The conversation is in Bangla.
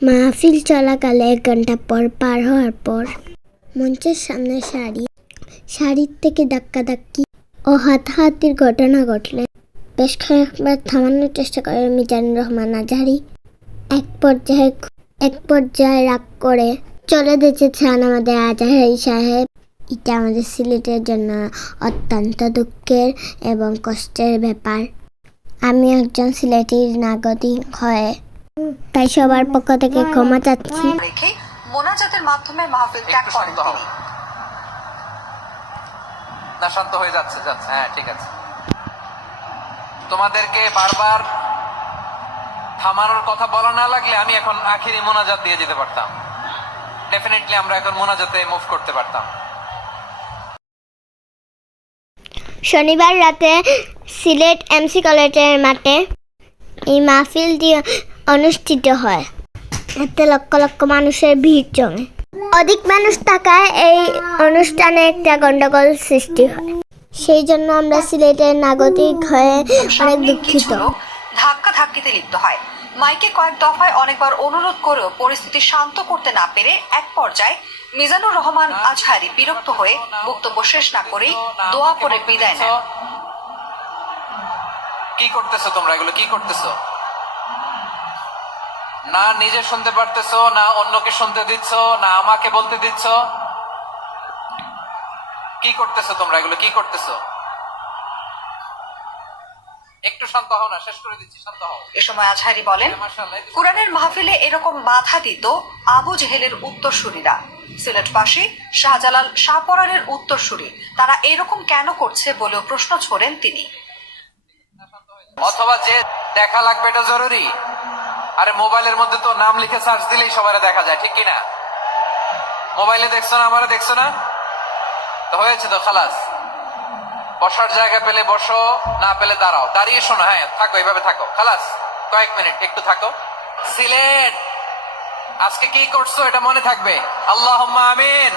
মাহফিল চলাকালে এক ঘণ্টা পর পার হওয়ার পর মঞ্চের সামনে শাড়ি, শাড়ির থেকে ধাক্কা ধাক্কি ও হাতাহাতির ঘটনা ঘটলে বেশ কয়েকবার থামানোর চেষ্টা করে মিজানুর রহমান আজহারি। এক পর্যায়ে এক পর্যায়ে রাগ করে চলে চান আমাদের আজহারি সাহেব। এটা আমাদের সিলেটের জন্য অত্যন্ত দুঃখের এবং কষ্টের ব্যাপার। আমি একজন সিলেটির নাগরিক হয়ে তাই সবার পক্ষ থেকে ক্ষমা চাচ্ছি। রেখে মোনাজাতের মাধ্যমে মাহফিল ত্যাগ একটু করেন শান্ত হও। তিনি। না শান্ত হয়ে যাচ্ছে যাচ্ছে। হ্যাঁ ঠিক আছে। তোমাদেরকে বারবার থামানোর কথা বলা না লাগলে আমি এখন আখিরি মোনাজাত দিয়ে যেতে পারতাম। ডেফিনেটলি আমরা এখন মোনাজাতে মুভ করতে পারতাম। শনিবার রাতে সিলেট এমসি কলেজের মাঠে এই মাহফিলটি অনুষ্ঠিত হয়। এতে লক্ষ লক্ষ মানুষের ভিড় জমে। অধিক মানুষ থাকায় এই অনুষ্ঠানে একটা গন্ডগোল সৃষ্টি হয়। সেই জন্য আমরা সিলেটের নাগরিক হয়ে অনেক দুঃখিত। ধাক্কা ধাক্কিতে লিপ্ত হয়। মাইকে কয়েক দফায় অনেকবার অনুরোধ করেও পরিস্থিতি শান্ত করতে না পেরে এক পর্যায়ে মিজানুর রহমান আজহারি বিরক্ত হয়ে বক্তব্য শেষ না করেই দোয়া করে বিদায় নেন। কি করতেছো তোমরা? এগুলো কি করতেছো? না নিজে শুনতে পারতেছো না অন্যকে শুনতে দিচ্ছ না আমাকে বলতে দিচ্ছ। কি করতেছো তোমরা? এগুলো কি করতেছো? একটু শান্ত হও না শেষ করে দিচ্ছি শান্ত হও। এ সময় আজহারি বলেন কোরআনের মাহফিলে এরকম বাধা দিত আবু জেহেলের উত্তরসূরিরা। সিলেটবাসী শাহজালাল শাহপরানের উত্তরসূরি তারা এরকম কেন করছে বলেও প্রশ্ন ছোড়েন তিনি। অথবা যে দেখা লাগবে এটা জরুরি? আরে মোবাইলের মধ্যে তো নাম লিখে সার্চ দিলেই সবার দেখা যায়, ঠিক কি না মোবাইলে দেখছ না, আমারে দেখছ না? তো হয়েছে তো, খালাস। বসার জায়গা পেলে বসো, না পেলে দাঁড়াও। দাঁড়িয়ে শোনো হ্যাঁ থাকো এইভাবে থাকো। খালাস, কয়েক মিনিট, একটু থাকো। সিলেট, আজকে কি করছ এটা মনে থাকবে? আল্লাহ আমিন।